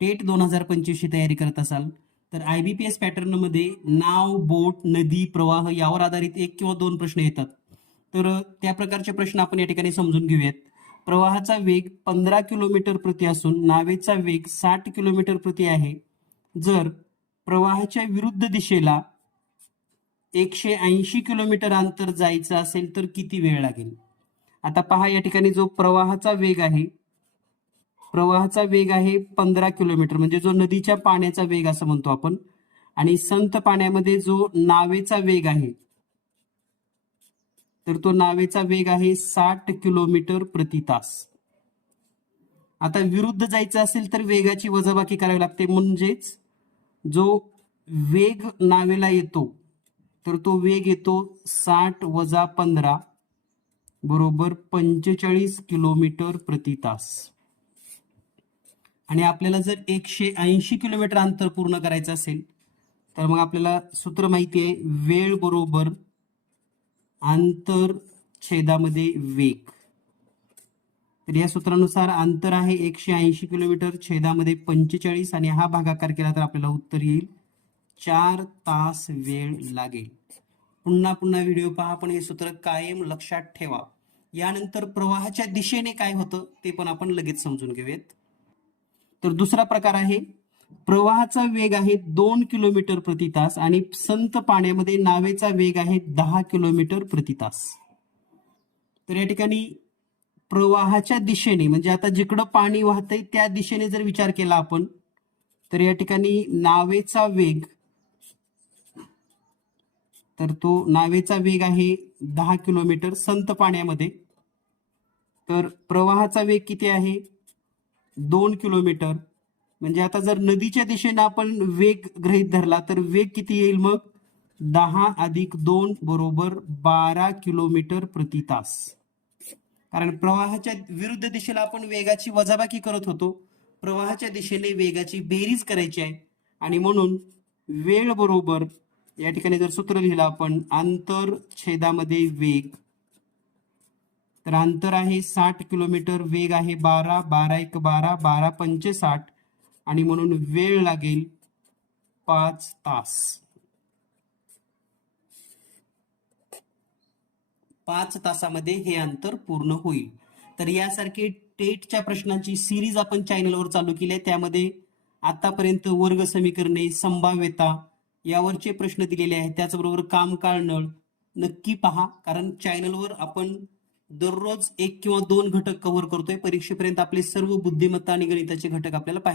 TET 2025 ची तयारी करत असाल तर IBPS पॅटर्न मध्ये नाव, बोट, नदी, प्रवाह यावर आधारित एक किंवा दोन प्रश्न येतात. तर त्या प्रकारचे प्रश्न आपण या ठिकाणी समजून घेऊयात. प्रवाहाचा वेग 15 किलोमीटर प्रति असून नावेचा वेग 60 किलोमीटर प्रति आहे. जर प्रवाहाच्या विरुद्ध दिशेला 180 किलोमीटर अंतर जायचं असेल तर किती वेळ लागेल? आता पहा, या ठिकाणी जो प्रवाहाचा वेग आहे 15 किलोमीटर, म्हणजे जो नदीच्या पाण्याचा वेग असं म्हणतो आपण. आणि संथ पाण्यामध्ये जो नावेचा वेग आहे तर तो नावेचा वेग आहे 60 किलोमीटर प्रति तास. आता विरुद्ध जायचं असेल तर वेगाची वजाबाकी करावी लागते, म्हणजेच जो वेग नावेला येतो तर तो वेग येतो 60 वजा 15 बरोबर 45 किलोमीटर प्रति तास. आणि आपल्याला जर 180 किलोमीटर अंतर पूर्ण करायचं असेल तर मग आपल्याला सूत्र माहिती आहे, वेळ बरोबर अंतर छेदामध्ये वेग. तर या सूत्रानुसार अंतर आहे 180 किलोमीटर, छेदामध्ये 45, आणि हा भागाकार केला तर आपल्याला उत्तर येईल 4 तास वेळ लागेल. पुन्हा पुन्हा व्हिडिओ पहा, पण हे सूत्र कायम लक्षात ठेवा. यानंतर प्रवाहाच्या दिशेने काय होतं ते पण आपण लगेच समजून घेऊयात. तर दुसरा प्रकार आहे, प्रवाहाचा वेग आहे 2 किलोमीटर प्रति तास आणि संथ पाण्यामध्ये नावेचा वेग आहे 10 किलोमीटर प्रति तास. तर या ठिकाणी प्रवाहाच्या दिशेने म्हणजे आता जिकडं पाणी वाहतंय त्या दिशेने जर विचार केला आपण तर या ठिकाणी नावेचा वेग आहे 10 किलोमीटर संथ पाण्यामध्ये. तर प्रवाहाचा वेग किती आहे? 2 किलोमीटर. म्हणजे आता जर नदीच्या दिशेने आपण वेग गृहीत धरला तर वेग किती येईल मग? 10 अधिक 2 बरोबर 12 किलोमीटर प्रति तास. कारण प्रवाहाच्या विरुद्ध दिशेला आपण वेगाची वजाबाकी करत होतो, प्रवाहाच्या दिशेने वेगाची बेरीज करायची आहे, आणि म्हणून वेळ बरोबर या ठिकाणी जर सूत्र लिहिलं आपण, अंतर छेदामध्ये वेग, तर अंतर आहे 60 किलोमीटर, वेग आहे 12, 12 1 12, 12 पंचे 60, आणि म्हणून वेळ लागेल 5 तास. 5 तासामध्ये हे अंतर पूर्ण होईल. तर यासारखे टेटच्या प्रश्नांची सिरीज आपण चॅनलवर चालू केली आहे. त्यामध्ये आतापर्यंत वर्ग समीकरणे, संभाव्यता यावरचे प्रश्न दिलेले आहेत. त्याचबरोबर कामकाळ नळ नक्की पहा, कारण चॅनलवर आपण दररोज 1 किंवा 2 घटक कव्हर करतोय. परीक्षेपर्यंत आपले सर्व बुद्धिमत्ता आणि गणिताचे घटक आपल्याला पाहिजे.